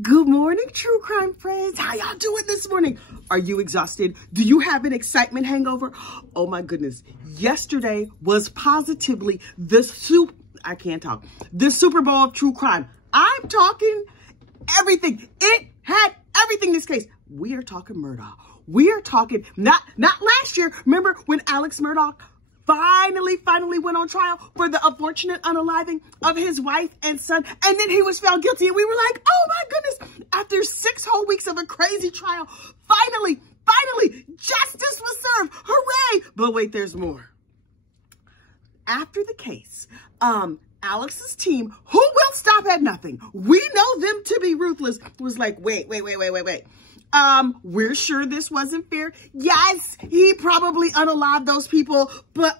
Good morning, true crime friends. How y'all doing this morning? Are you exhausted? Do you have an excitement hangover? Oh my goodness. Yesterday was positively the Super Bowl of true crime. I'm talking everything. It had everything in this case. We are talking Murdaugh. We are talking not last year. Remember when Alex Murdaugh finally went on trial for the unfortunate unaliving of his wife and son, and then he was found guilty, and we were like, oh my goodness, after 6 whole weeks of a crazy trial, finally, justice was served. Hooray! But wait, there's more. After the case, Alex's team, who will stop at nothing, we know them to be ruthless, was like, wait. We're sure this wasn't fair. Yes, he probably unalived those people, but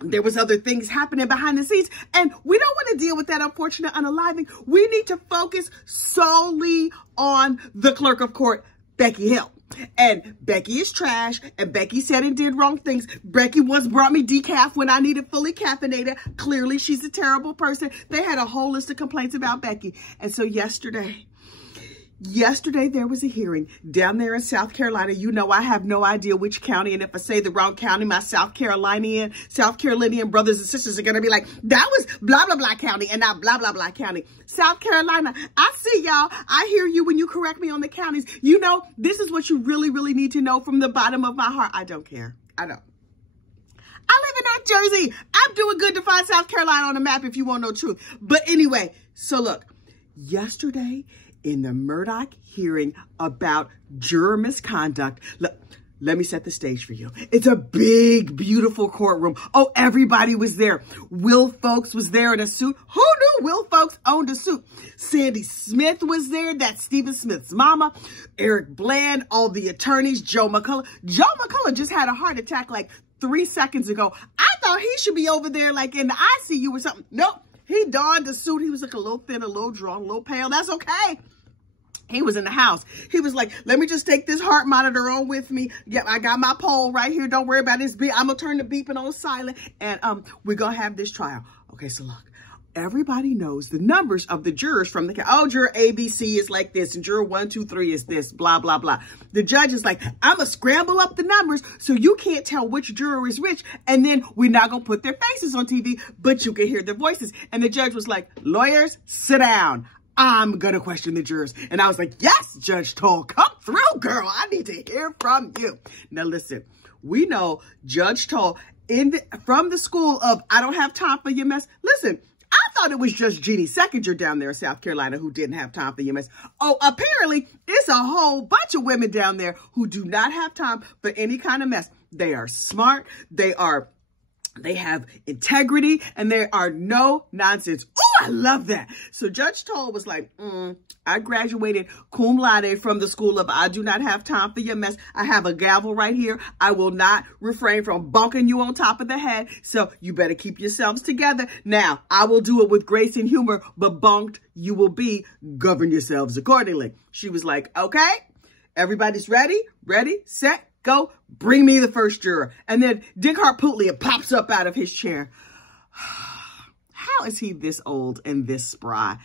there was other things happening behind the scenes, and we don't want to deal with that unfortunate unaliving. We need to focus solely on the clerk of court, Becky Hill. And Becky is trash, and Becky said and did wrong things. Becky once brought me decaf when I needed fully caffeinated. Clearly, she's a terrible person. They had a whole list of complaints about Becky. And so yesterday, there was a hearing down there in South Carolina. You know, I have no idea which county, and if I say the wrong county, my South Carolinian brothers and sisters are going to be like, that was blah, blah, blah county and not blah, blah, blah county. South Carolina, I see y'all. I hear you when you correct me on the counties. You know, this is what you really need to know from the bottom of my heart. I don't care. I don't. I live in that Jersey. I'm doing good to find South Carolina on the map if you want to know the truth. But anyway, so look, yesterday, in the Murdaugh hearing about juror misconduct, let me set the stage for you. It's a big, beautiful courtroom. Oh, everybody was there. Will Folks was there in a suit. Who knew Will Folks owned a suit? Sandy Smith was there. That's Stephen Smith's mama. Eric Bland, all the attorneys, Joe McCullough. Joe McCullough just had a heart attack like 3 seconds ago. I thought he should be over there like in the ICU or something. Nope. He donned a suit. He was like a little thin, a little drawn, a little pale. That's okay. He was in the house. He was like, let me just take this heart monitor on with me. Yeah, I got my pole right here. Don't worry about this beep. I'm going to turn the beeping on silent, and we're going to have this trial. Okay, so look. Everybody knows the numbers of the jurors from the, oh, juror ABC is like this, and juror 1, 2, 3 is this, blah, blah, blah. The judge is like, I'm going to scramble up the numbers so you can't tell which juror is which, and then we're not going to put their faces on TV, but you can hear their voices. And the judge was like, lawyers, sit down. I'm going to question the jurors. And I was like, yes, Judge Toal, come through, girl. I need to hear from you. Now, listen, we know Judge Toal from the school of I don't have time for your mess. Listen, I thought it was just Jeannie Seconder down there in South Carolina who didn't have time for your mess. Oh, apparently it's a whole bunch of women down there who do not have time for any kind of mess. They are smart. They have integrity, and there are no nonsense. Oh, I love that. So Judge Toal was like, I graduated cum laude from the school of I do not have time for your mess. I have a gavel right here. I will not refrain from bonking you on top of the head. So you better keep yourselves together. Now, I will do it with grace and humor, but bonked you will be. Govern yourselves accordingly. She was like, okay, everybody's ready, set, go, bring me the first juror. And then Dick Harpootlian pops up out of his chair. How is he this old and this spry?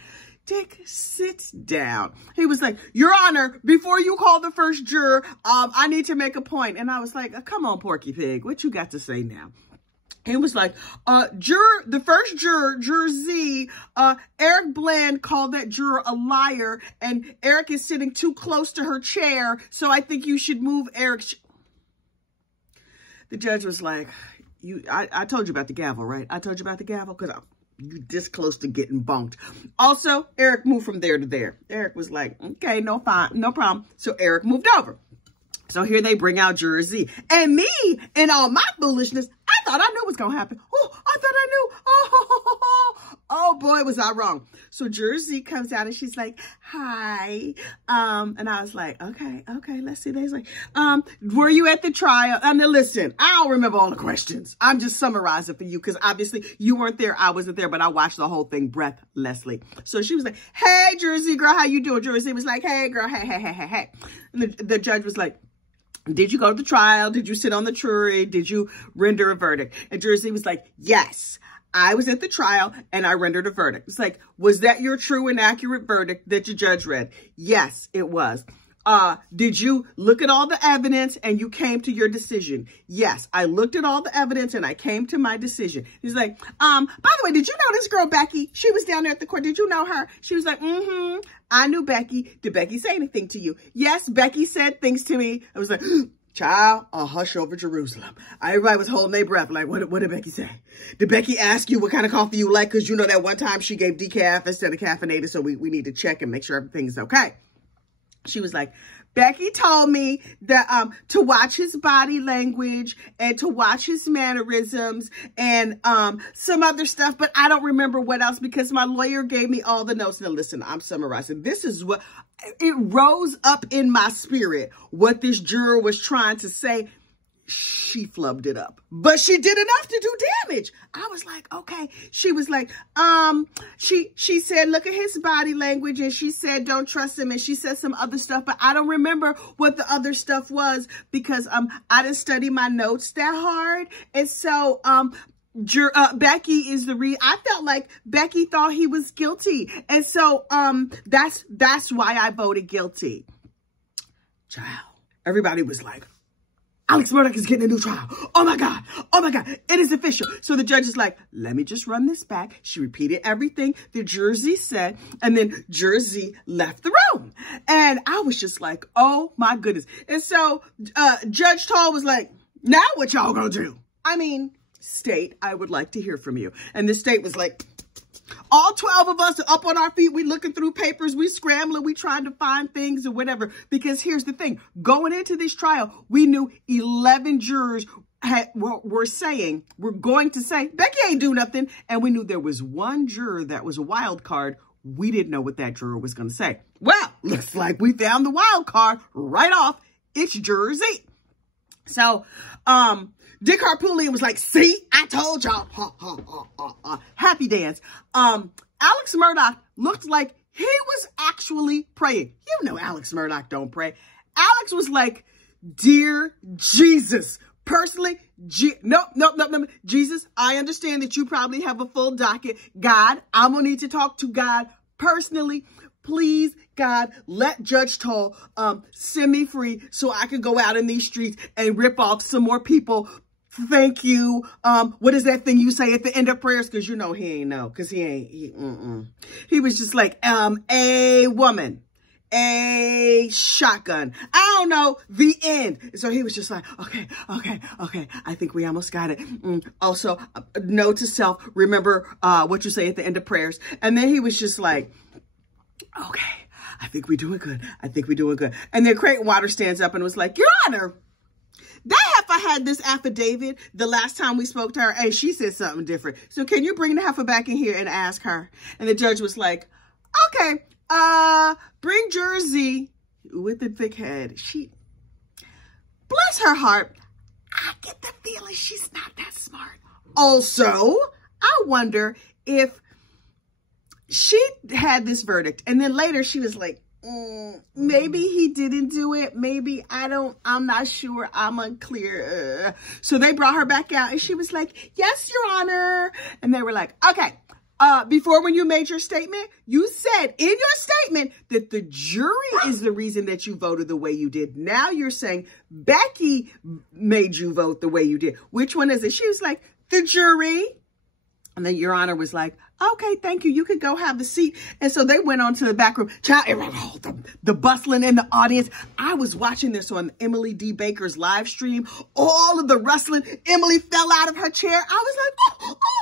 Dick sits down. He was like, Your Honor, before you call the first juror, I need to make a point. And I was like, come on, Porky Pig, what you got to say now? He was like, the first juror, Juror Z, Eric Bland called that juror a liar, and Eric is sitting too close to her chair, so I think you should move Eric's. The judge was like, I told you about the gavel, right? I told you about the gavel because you this close to getting bunked. Also, Eric moved from there to there. Eric was like, okay, no problem. So Eric moved over. So here they bring out Juror Z. And me, in all my foolishness, I thought I knew what was going to happen. Oh, I thought I knew. Oh, boy, was I wrong. So Juror Z comes out and she's like, hi. And I was like, okay, let's see. They's like, were you at the trial? And then listen, I don't remember all the questions. I'm just summarizing for you because obviously you weren't there. I wasn't there, but I watched the whole thing breathlessly. So she was like, hey, Juror Z, girl, how you doing? Juror Z was like, hey, girl, hey. And the judge was like, did you go to the trial? Did you sit on the jury? Did you render a verdict? And Juror Z was like, yes, I was at the trial and I rendered a verdict. It's like, was that your true and accurate verdict that your judge read? Yes, it was. Did you look at all the evidence and you came to your decision? Yes, I looked at all the evidence and I came to my decision. He's like, by the way, did you know this girl, Becky? She was down there at the court. Did you know her? She was like, I knew Becky. Did Becky say anything to you? Yes, Becky said things to me. I was like, child, a hush over Jerusalem. Everybody was holding their breath. Like, what did Becky say? Did Becky ask you what kind of coffee you like? Because you know that one time she gave decaf instead of caffeinated. So we need to check and make sure everything's okay. She was like, Becky told me that to watch his body language and to watch his mannerisms and some other stuff, but I don't remember what else because my lawyer gave me all the notes. Now listen, I'm summarizing. This is what it rose up in my spirit, what this juror was trying to say. She flubbed it up, but she did enough to do damage. I was like, okay. She was like, she said, look at his body language. And she said, don't trust him. And she said some other stuff, but I don't remember what the other stuff was because, I didn't study my notes that hard. And so, Becky is I felt like Becky thought he was guilty. And so, that's why I voted guilty. Child, everybody was like, Alex Murdaugh is getting a new trial. Oh my God. Oh my God. It is official. So the judge is like, let me just run this back. She repeated everything that Juror Z said. And then Juror Z left the room. And I was just like, oh my goodness. And so Judge Toal was like, now what y'all gonna do? I mean, state, I would like to hear from you. And the state was like, all 12 of us are up on our feet. We looking through papers. We scrambling. We trying to find things or whatever. Because here's the thing. Going into this trial, we knew 11 jurors were going to say, Becky ain't do nothing. And we knew there was one juror that was a wild card. We didn't know what that juror was going to say. Well, looks like we found the wild card right off. It's Juror Z. So, Dick Harpootlian was like, see, I told y'all. Happy dance. Alex Murdaugh looked like he was actually praying. You know Alex Murdaugh don't pray. Alex was like, dear Jesus, personally, no, Jesus, I understand that you probably have a full docket. God, I'm going to need to talk to God personally. Please, God, let Judge Toal send me free so I can go out in these streets and rip off some more people. Thank you. What is that thing you say at the end of prayers? Because you know he ain't know. Because he was just like, a woman, a shotgun. I don't know, the end. So he was just like, okay. I think we almost got it. Also, note to self, remember what you say at the end of prayers. And then he was just like, okay, I think we're doing good. And then Creighton Water stands up and was like, Your Honor, that heifer had this affidavit the last time we spoke to her, and she said something different. So can you bring the heifer back in here and ask her? And the judge was like, okay, bring Juror Z with the thick head. She, bless her heart, I get the feeling she's not that smart. Also, I wonder if she had this verdict and then later she was like, maybe he didn't do it. Maybe I'm not sure. I'm unclear. So they brought her back out and she was like, yes, Your Honor. And they were like, okay, before when you made your statement, you said in your statement that the jury is the reason that you voted the way you did. Now you're saying Becky made you vote the way you did. Which one is it? She was like, the jury. And then Your Honor was like, okay, thank you. You could go have the seat. And so they went on to the back room. Child, the bustling in the audience. I was watching this on Emily D. Baker's live stream. All of the rustling. Emily fell out of her chair. I was like,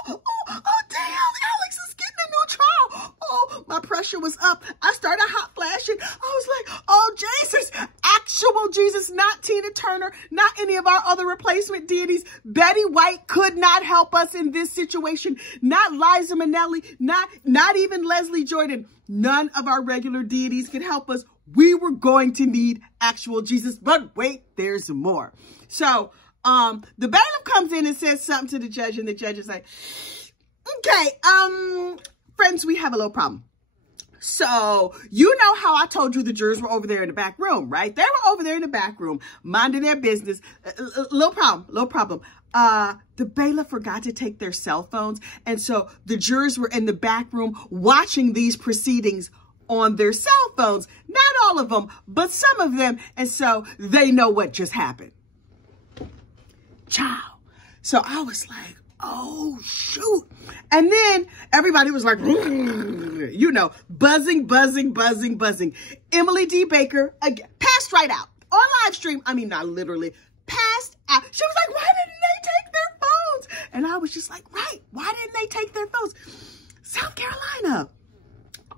oh, damn, Alex is getting a new trial. Oh, my pressure was up. I started hot flashing. I was like, oh, Jesus, actual Jesus, not Tina Turner, not any of our other replacement deities. Betty White could not help us in this situation. Not Liza Minnelli, not even Leslie Jordan. None of our regular deities could help us. We were going to need actual Jesus. But wait, there's more. So the bailiff comes in and says something to the judge, and the judge is like, okay, friends, we have a little problem. So, you know how I told you the jurors were over there in the back room, right? They were over there in the back room, minding their business. Little problem. the bailiff forgot to take their cell phones. And so the jurors were in the back room watching these proceedings on their cell phones. Not all of them, but some of them. And so they know what just happened. Ciao. So I was like, oh, shoot. And then everybody was like, you know, buzzing. Emily D. Baker, again, passed right out on live stream. I mean, not literally, passed out. She was like, why didn't they take their phones? And I was just like, right, why didn't they take their phones? South Carolina,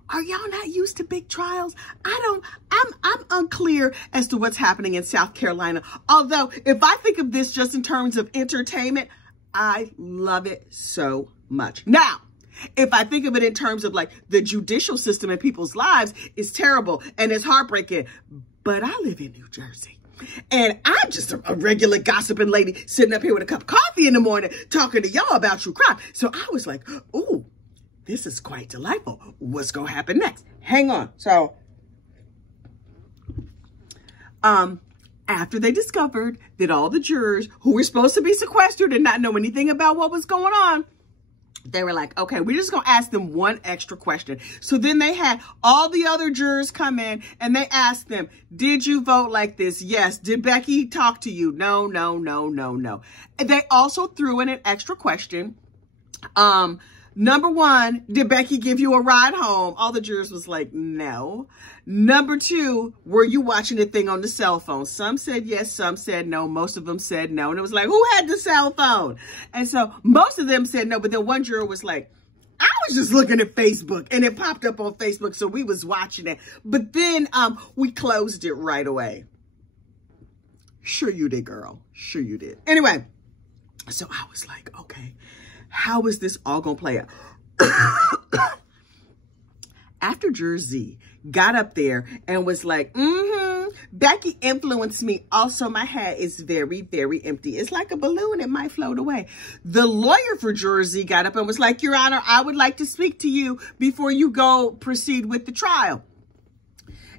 are y'all not used to big trials? I'm unclear as to what's happening in South Carolina. Although, if I think of this just in terms of entertainment, I love it so much. Now, if I think of it in terms of like the judicial system in people's lives, it's terrible and it's heartbreaking. But I live in New Jersey. And I'm just a regular gossiping lady sitting up here with a cup of coffee in the morning talking to y'all about true crime. So I was like, ooh, this is quite delightful. What's going to happen next? Hang on. So, after they discovered that all the jurors who were supposed to be sequestered and not know anything about what was going on, they were like, okay, we're just going to ask them one extra question. So then they had all the other jurors come in and they asked them, did you vote like this? Yes. Did Becky talk to you? No. And they also threw in an extra question. Number one, did Becky give you a ride home? All the jurors was like, no. Number two, were you watching the thing on the cell phone? Some said yes, some said no. Most of them said no. And it was like, who had the cell phone? And so most of them said no, but then one juror was like, I was just looking at Facebook and it popped up on Facebook. So we was watching it. But then we closed it right away. Sure you did, girl. Sure you did. Anyway, so I was like, okay, how is this all going to play out? After Juror Z got up there and was like, Becky influenced me. Also, my hat is very, very empty. It's like a balloon. It might float away. The lawyer for Juror Z got up and was like, Your Honor, I would like to speak to you before you go proceed with the trial.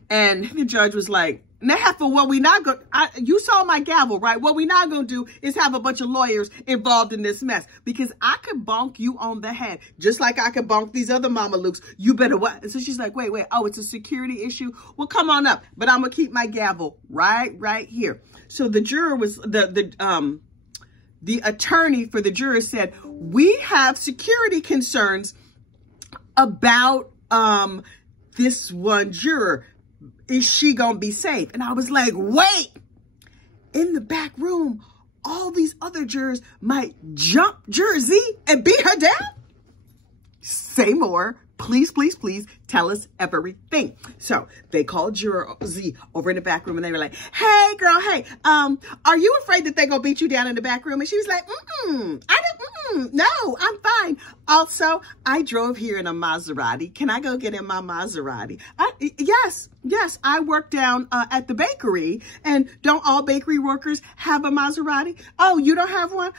And the judge was like, now, for what we not going you saw my gavel, right? What we not going to do is have a bunch of lawyers involved in this mess, because I could bonk you on the head just like I could bonk these other Mama Lukes. You better what? And so she's like, wait. Oh, it's a security issue. Well, come on up, but I'm going to keep my gavel right here. So the juror was the attorney for the juror said, we have security concerns about this one juror. Is she gonna be safe? And I was like, wait, in the back room, all these other jurors might jump Juror Z and beat her down? Say more. Please, please, please tell us everything. So they called Juror Z over in the back room and they were like, hey girl, hey, are you afraid that they're gonna beat you down in the back room? And she was like, no, I'm fine. Also, I drove here in a Maserati. Can I go get in my Maserati? Yes, I work down at the bakery. And don't all bakery workers have a Maserati? Oh, you don't have one?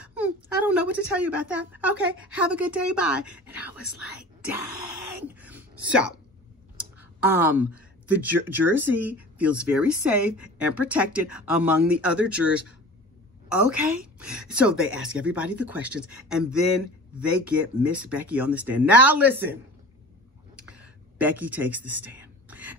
I don't know what to tell you about that. Okay, have a good day, bye. And I was like, dang. So, the Juror Z feels very safe and protected among the other jurors. Okay. So they ask everybody the questions and then they get Miss Becky on the stand. Now listen, Becky takes the stand.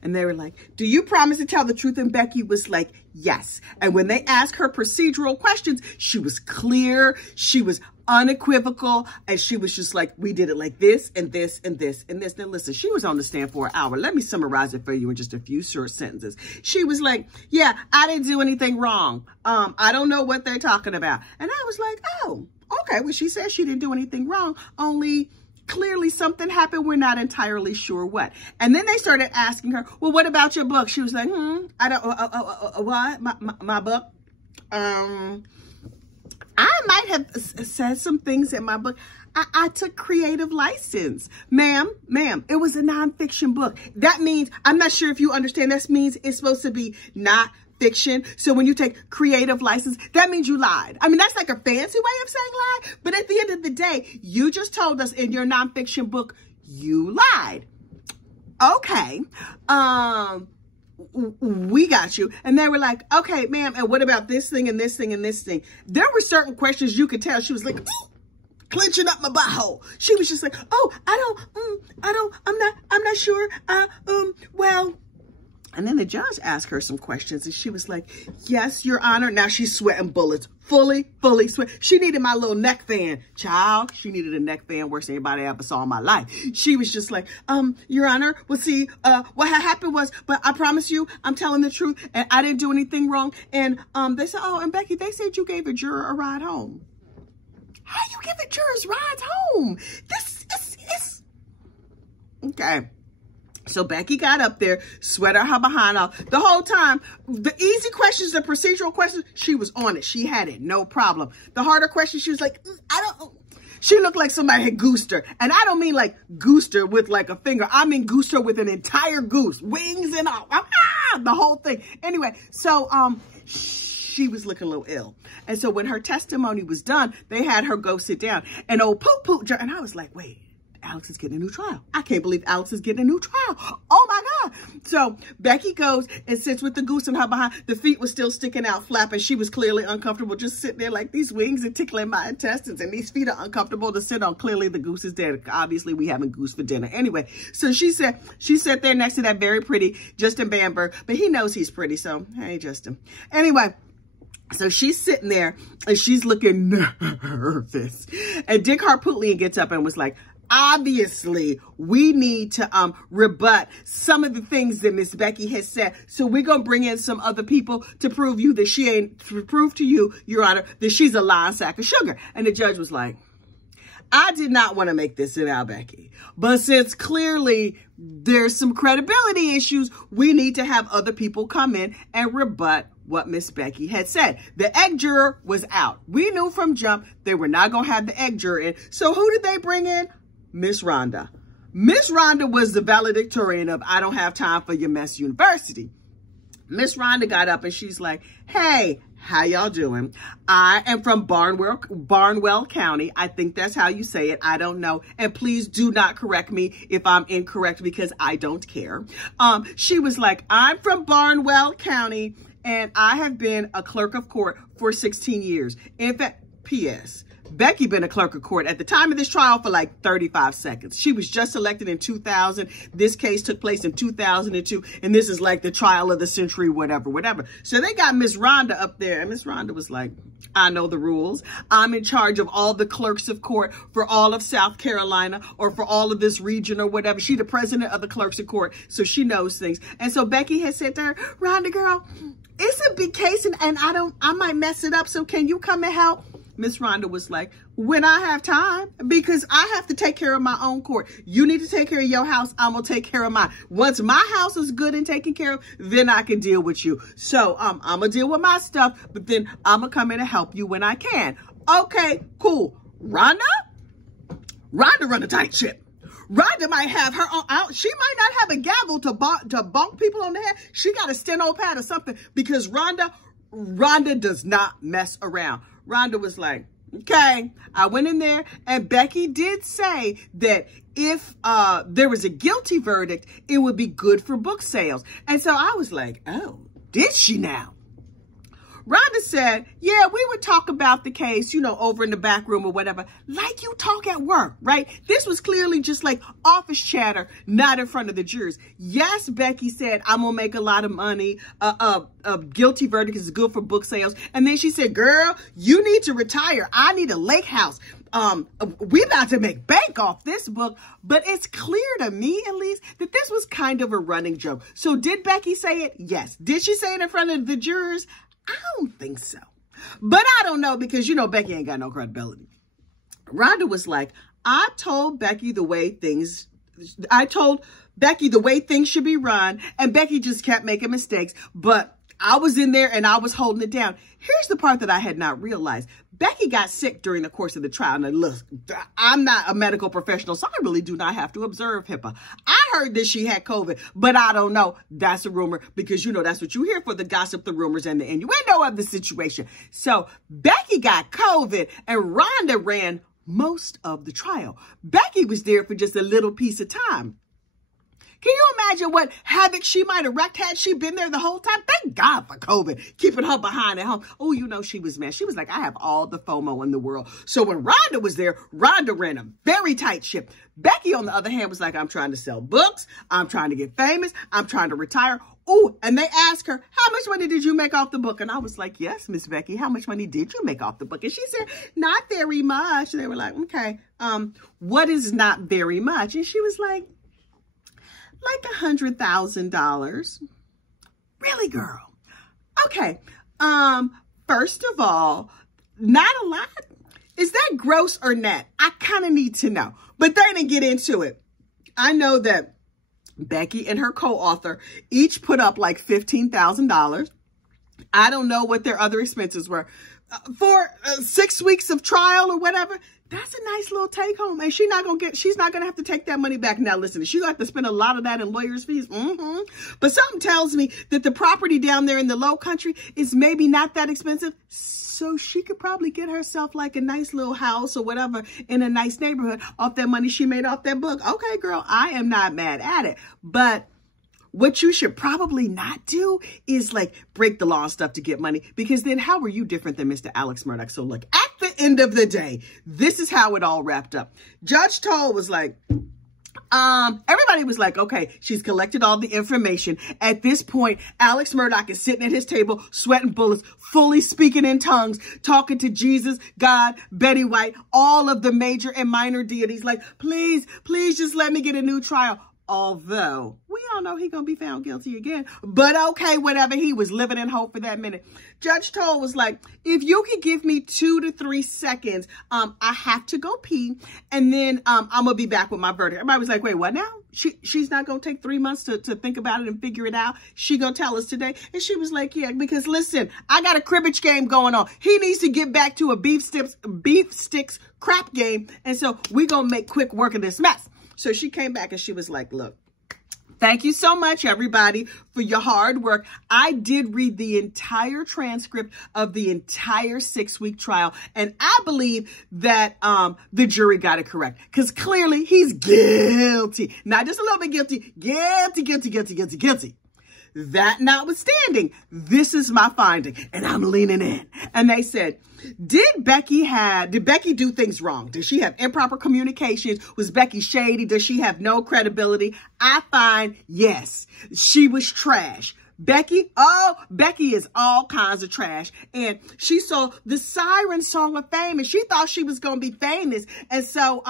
And they were like, do you promise to tell the truth? And Becky was like, yes. And when they asked her procedural questions, she was clear. She was unequivocal. And she was just like, we did it like this and this and this and this. Now listen, she was on the stand for an hour. Let me summarize it for you in just a few short sentences. She was like, yeah, I didn't do anything wrong. I don't know what they're talking about. And I was like, oh, okay. Well, she said she didn't do anything wrong. Only clearly something happened. We're not entirely sure what. And then they started asking her, well, what about your book? She was like, I don't, what? My book? I might have said some things in my book. I took creative license. Ma'am, it was a nonfiction book. That means, I'm not sure if you understand, that means it's supposed to be not fiction. So when you take creative license, that means you lied. I mean, that's like a fancy way of saying lie. But at the end of the day, you just told us in your nonfiction book, you lied. Okay. we got you. And they were like, okay, ma'am, and what about this thing and this thing and this thing? There were certain questions you could tell she was like, clenching up my butthole. She was just like, oh, I'm not sure. Well. And then the judge asked her some questions and she was like, yes, Your Honor. Now she's sweating bullets, fully sweat. She needed my little neck fan. Child, she needed a neck fan worse than anybody I ever saw in my life. She was just like, Your Honor, well, see, what had happened was, but I promise you, I'm telling the truth and I didn't do anything wrong. And they said, oh, and Becky, they said you gave a juror a ride home. How you giving jurors rides home? This is okay. So Becky got up there, sweated her behind off. The whole time, the easy questions, the procedural questions, she was on it. She had it, no problem. The harder questions, she was like, she looked like somebody had goosed her. And I don't mean like goosed her with like a finger. I mean goosed her with an entire goose, wings and all, the whole thing. Anyway, so she was looking a little ill. And so when her testimony was done, they had her go sit down. And old poop, and I was like, wait. Alex is getting a new trial. I can't believe Alex is getting a new trial. Oh my God. So Becky goes and sits with the goose in her behind. The feet was still sticking out, flapping. She was clearly uncomfortable, just sitting there like these wings are tickling my intestines and these feet are uncomfortable to sit on. Clearly the goose is dead. Obviously we having goose for dinner. Anyway, so she sat there next to that very pretty Justin Bamberg, but he knows he's pretty. So, hey, Justin. Anyway. So she's sitting there and she's looking nervous. And Dick Harpootlian gets up and was like, obviously, we need to rebut some of the things that Miss Becky has said. So we're going to bring in some other people to prove to you, Your Honor, that she's a lying sack of sugar. And the judge was like, I did not want to make this about Becky. But since clearly there's some credibility issues, we need to have other people come in and rebut what Miss Becky had said. The egg juror was out. We knew from jump they were not going to have the egg juror in. So who did they bring in? Miss Rhonda. Miss Rhonda was the valedictorian of I don't have time for your mess university. Miss Rhonda got up and she's like, hey, how y'all doing? I am from Barnwell County. I think that's how you say it. I don't know. And please do not correct me if I'm incorrect because I don't care. She was like, I'm from Barnwell County and I have been a clerk of court for 16 years. In fact, P.S. Becky been a clerk of court at the time of this trial for like 35 seconds. She was just elected in 2000. This case took place in 2002. And this is like the trial of the century, whatever. So they got Miss Rhonda up there. And Miss Rhonda was like, I know the rules. I'm in charge of all the clerks of court for all of South Carolina or for all of this region or whatever. She the president of the clerks of court. So she knows things. And so Becky had said to her, Rhonda girl, it's a big case and I might mess it up. So can you come and help? Miss Rhonda was like, when I have time, because I have to take care of my own court. You need to take care of your house. I'm going to take care of mine. Once my house is good and taken care of, then I can deal with you. So I'm going to deal with my stuff, but then I'm going to come in and help you when I can. Okay, cool. Rhonda run a tight ship. Rhonda might have her own out. She might not have a gavel to bonk people on the head. She got a steno pad or something because Rhonda does not mess around. Rhonda was like, okay, I went in there and Becky did say that if there was a guilty verdict, it would be good for book sales. And so I was like, oh, did she now? Rhonda said, yeah, we would talk about the case, you know, over in the back room or whatever, like you talk at work, right? This was clearly just like office chatter, not in front of the jurors. Yes, Becky said, I'm going to make a lot of money. A guilty verdict is good for book sales. And then she said, girl, you need to retire. I need a lake house. We're about to make bank off this book, but it's clear to me, at least, that this was kind of a running joke. So did Becky say it? Yes. Did she say it in front of the jurors? I don't think so. But I don't know because, you know, Becky ain't got no credibility. Rhonda was like, I told Becky the way things should be run. And Becky just kept making mistakes. But I was in there and I was holding it down. Here's the part that I had not realized. Becky got sick during the course of the trial. Now, look, I'm not a medical professional, so I really do not have to observe HIPAA. I heard that she had COVID, but I don't know. That's a rumor because, you know, that's what you hear for the gossip, the rumors, and the innuendo of the situation. So Becky got COVID and Rhonda ran most of the trial. Becky was there for just a little piece of time. Can you imagine what havoc she might have wrecked had she been there the whole time? Thank God for COVID, keeping her behind at home. Oh, you know, she was mad. She was like, I have all the FOMO in the world. So when Rhonda was there, Rhonda ran a very tight ship. Becky, on the other hand, was like, I'm trying to sell books. I'm trying to get famous. I'm trying to retire. Oh, and they asked her, how much money did you make off the book? And I was like, yes, Miss Becky, how much money did you make off the book? And she said, not very much. And they were like, okay, what is not very much? And she was like $100,000. Really, girl? Okay. First of all, not a lot. Is that gross or net? I kind of need to know, but they didn't get into it. I know that Becky and her co-author each put up like $15,000. I don't know what their other expenses were. For 6 weeks of trial or whatever, that's a nice little take home. And she's not going to have to take that money back. Now, listen, she got to spend a lot of that in lawyer's fees. But something tells me that the property down there in the low country is maybe not that expensive. So she could probably get herself like a nice little house or whatever in a nice neighborhood off that money she made off that book. Okay, girl, I am not mad at it. But what you should probably not do is like break the law and stuff to get money, because then how are you different than Mr. Alex Murdaugh? So look, at the end of the day, this is how it all wrapped up. Judge Toal was like, everybody was like, okay, she's collected all the information. At this point, Alex Murdaugh is sitting at his table, sweating bullets, fully speaking in tongues, talking to Jesus, God, Betty White, all of the major and minor deities. Like, please, please just let me get a new trial. Although we all know he's going to be found guilty again. But okay, whatever. He was living in hope for that minute. Judge Toal was like, if you could give me 2 to 3 seconds, I have to go pee. And then I'm going to be back with my verdict. Everybody was like, wait, what now? She's not going to take 3 months to think about it and figure it out. She going to tell us today. And she was like, yeah, because listen, I got a cribbage game going on. He needs to get back to a beef sticks crap game. And so we going to make quick work of this mess. So she came back and she was like, look, thank you so much, everybody, for your hard work. I did read the entire transcript of the entire 6-week trial, and I believe that the jury got it correct, because clearly he's guilty. Not just a little bit guilty. Guilty. That notwithstanding, this is my finding, and I'm leaning in. And they said, did Becky do things wrong? Did she have improper communications? Was Becky shady? Does she have no credibility? I find, yes, she was trash. Becky is all kinds of trash. And she saw the Siren Song of Fame, and she thought she was going to be famous. And so,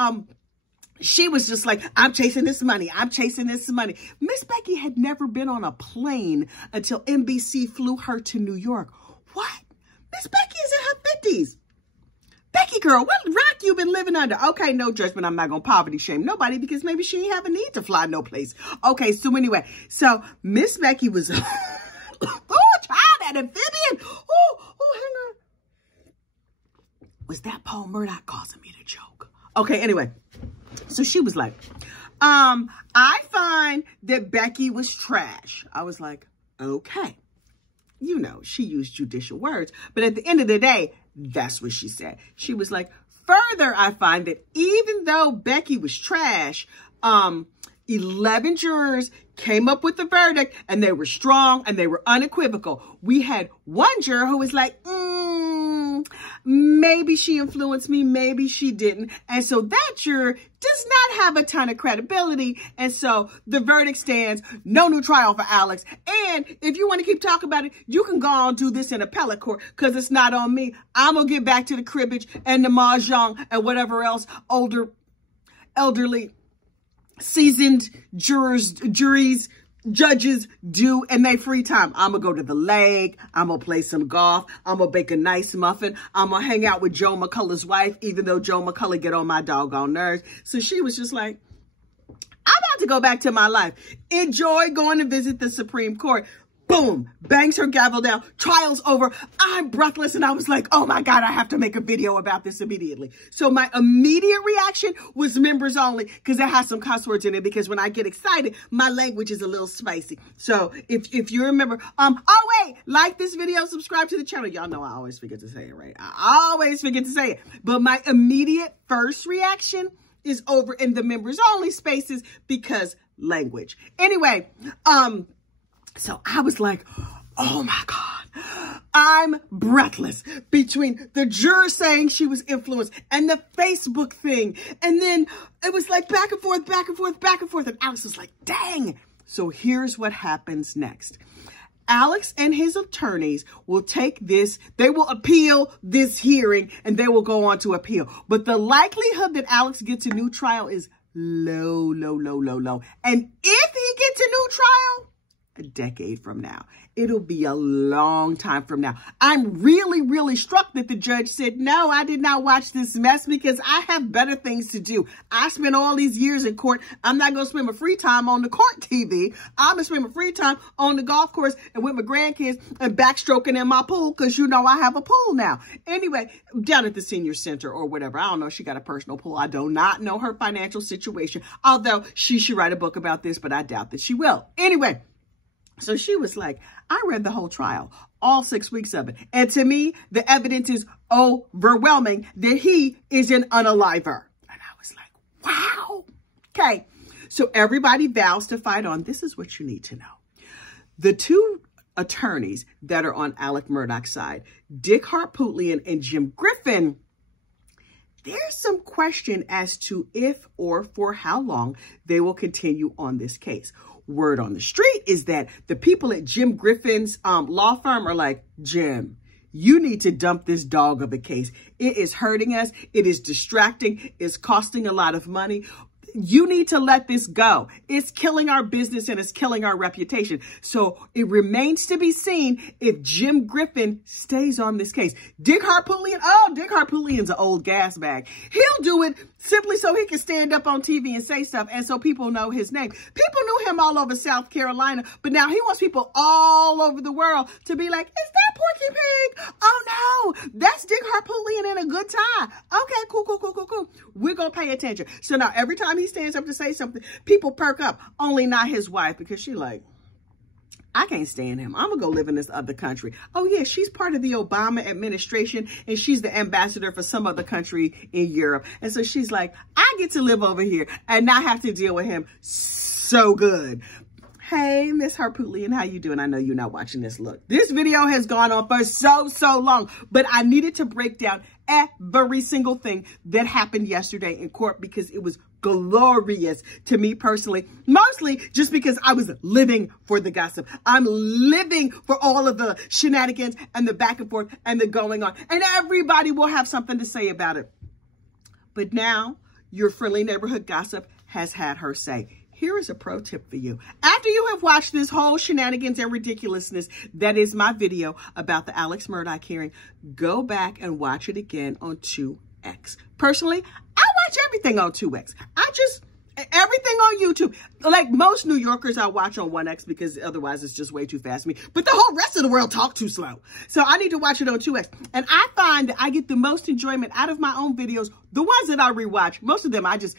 she was just like, I'm chasing this money. I'm chasing this money. Miss Becky had never been on a plane until NBC flew her to New York. What? Miss Becky is in her 50s. Becky, girl, what rock you been living under? Okay, no judgment. I'm not going to poverty shame nobody, because maybe she ain't have a need to fly no place. Okay, so anyway, so Miss Becky was, oh, child, that amphibian. Oh, hang on. Was that Paul Murdaugh causing me to choke? Okay, anyway. So she was like, I find that Becky was trash. I was like, okay. You know, she used judicial words. But at the end of the day, that's what she said. She was like, further, I find that even though Becky was trash, 11 jurors came up with the verdict, and they were strong and they were unequivocal. We had one juror who was like, maybe she influenced me, maybe she didn't. And so that juror does not have a ton of credibility. And so the verdict stands, no new trial for Alex. And if you want to keep talking about it, you can go on and do this in appellate court, because it's not on me. I'm going to get back to the cribbage and the mahjong and whatever else elderly, seasoned juries, judges do in their free time. I'm going to go to the lake. I'm going to play some golf. I'm going to bake a nice muffin. I'm going to hang out with Joe McCullough's wife, even though Joe McCullough get on my doggone nerves. So she was just like, I'm about to go back to my life. Enjoy going to visit the Supreme Court. Boom, bangs her gavel down, trial's over. I'm breathless, and I was like, oh my God, I have to make a video about this immediately. So my immediate reaction was members only, because it has some cuss words in it, because when I get excited, my language is a little spicy. So if you remember, oh wait, like this video, subscribe to the channel. Y'all know I always forget to say it, right? I always forget to say it. But my immediate first reaction is over in the members only spaces because language. Anyway, so I was like, oh my God, I'm breathless between the juror saying she was influenced and the Facebook thing. And then it was like back and forth, back and forth, back and forth. And Alex was like, dang. So here's what happens next. Alex and his attorneys will take this, they will appeal this hearing, and they will go on to appeal. But the likelihood that Alex gets a new trial is low, low, low, low, low. And if he gets a new trial, a decade from now. It'll be a long time from now. I'm really, really struck that the judge said, no, I did not watch this mess because I have better things to do. I spent all these years in court. I'm not going to spend my free time on the court TV. I'm going to spend my free time on the golf course and with my grandkids and backstroking in my pool because, you know, I have a pool now. Anyway, down at the senior center or whatever. I don't know. She got a personal pool. I do not know her financial situation, although she should write a book about this, but I doubt that she will. Anyway. So she was like, I read the whole trial, all 6 weeks of it. And to me, the evidence is overwhelming that he is an unaliver. And I was like, wow. Okay. So everybody vows to fight on. This is what you need to know. The two attorneys that are on Alec Murdaugh's side, Dick Harpootlian and Jim Griffin, there's some question as to if or for how long they will continue on this case. Word on the street is that the people at Jim Griffin's law firm are like, Jim, you need to dump this dog of a case. It is hurting us. It is distracting. It's costing a lot of money. You need to let this go. It's killing our business and it's killing our reputation. So it remains to be seen if Jim Griffin stays on this case. Dick Harpootlian, Dick Harpootlian's an old gas bag. He'll do it simply so he can stand up on TV and say stuff and so people know his name. People knew him all over South Carolina, but now he wants people all over the world to be like, is that Porky Pig? Oh no, that's Dick Harpootlian in a good time. Okay, cool. We're going to pay attention. So now every time he stands up to say something, people perk up, only not his wife because she like, I can't stand him. I'm going to go live in this other country. Oh, yeah, she's part of the Obama administration, and she's the ambassador for some other country in Europe. And so she's like, I get to live over here and not have to deal with him. So good. Hey, Miss Harpootlian, how you doing? I know you're not watching this. Look, this video has gone on for so long, but I needed to break down every single thing that happened yesterday in court because it was glorious to me personally, mostly just because I was living for the gossip. I'm living for all of the shenanigans and the back and forth and the going on, and everybody will have something to say about it. But now your friendly neighborhood gossip has had her say. Here is a pro tip for you. After you have watched this whole shenanigans and ridiculousness, that is my video about the Alex Murdaugh hearing, go back and watch it again on 2X. Personally, I watch everything on 2X. Everything on YouTube. Like most New Yorkers, I watch on 1X because otherwise it's just way too fast for me. But the whole rest of the world talk too slow. So I need to watch it on 2X. And I find that I get the most enjoyment out of my own videos. The ones that I rewatch, most of them I just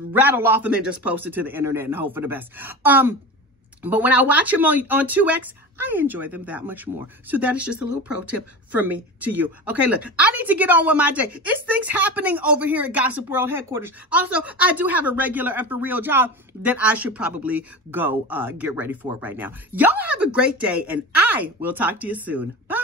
rattle off and then just post it to the internet and hope for the best. But when I watch them on 2X, I enjoy them that much more. So that is just a little pro tip from me to you. Okay, look, I need to get on with my day. It's things happening over here at Gossip World headquarters. Also, I do have a regular and for real job that I should probably go get ready for right now. Y'all have a great day, and I will talk to you soon. Bye.